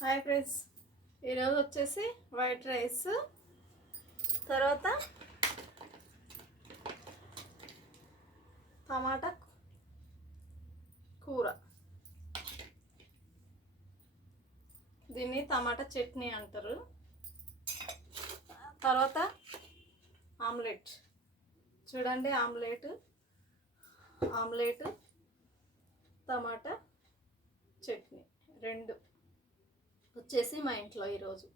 Hi friends, ఈరోజు వచ్చేసి white rice, తర్వాత టమాటా కూర. దీన్ని టమాటా చట్నీ అంటారు. తర్వాత ఆమ్లెట్. చూడండి, ఆమ్లెట్ టమాటా చట్నీ రెండు వచ్చేసి మా ఇంట్లో ఈరోజు.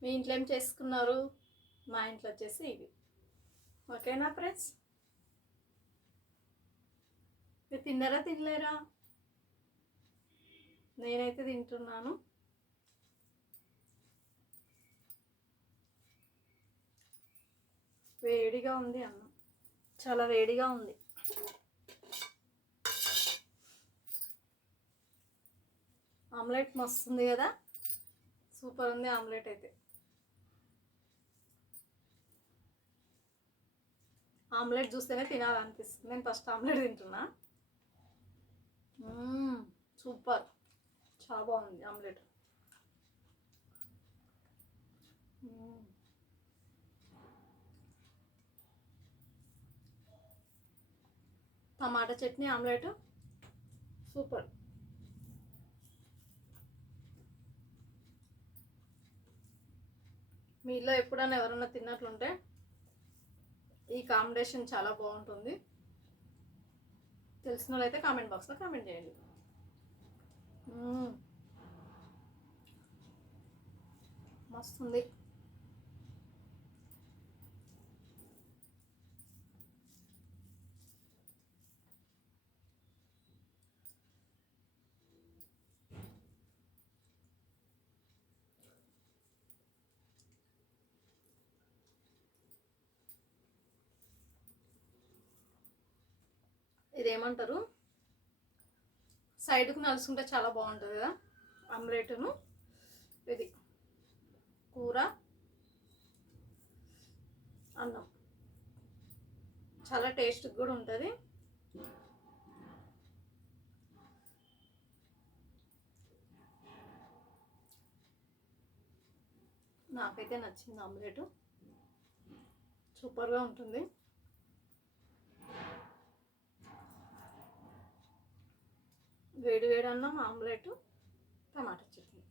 మీ ఇంట్లో ఏం చేసుకున్నారు? మా ఇంట్లో వచ్చేసి ఇవి. ఓకేనా ఫ్రెండ్స్? మీరు తిన్నారా తినలేరా? నేనైతే తింటున్నాను. వేడిగా ఉంది అన్నం, చాలా వేడిగా ఉంది. ఆమ్లెట్ మస్తుంది కదా, సూపర్ ఉంది ఆమ్లెట్ అయితే. ఆమ్లెట్ చూస్తేనే తినాలనిపిస్తుంది. నేను ఫస్ట్ ఆమ్లెట్ తింటున్నా. సూపర్, చాలా బాగుంది ఆమ్లెట్. టమాటా చట్నీ ఆమ్లెట్ సూపర్. మీలో ఎప్పుడైనా ఎవరన్నా తిన్నట్లుంటే ఈ కాంబినేషన్ చాలా బాగుంటుంది. తెలిసిన వాళ్ళైతే కామెంట్ బాక్స్లో కామెంట్ చేయండి. మస్తుంది. ఇదేమంటారు, సైడ్కు నలుసుకుంటే చాలా బాగుంటుంది కదా ఆమ్లెట్ను. ఇది కూర, అన్నం చాలా టేస్ట్గా కూడా ఉంటుంది. నాకైతే నచ్చింది ఆమ్లెట్, సూపర్గా ఉంటుంది. వేడి వేడి అన్నం, omelette, tomato chutney.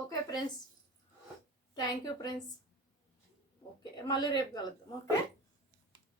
Okay friends, thank you friends. Okay, మళ్ళీ రేపు కలుద్దాం. ఓకే.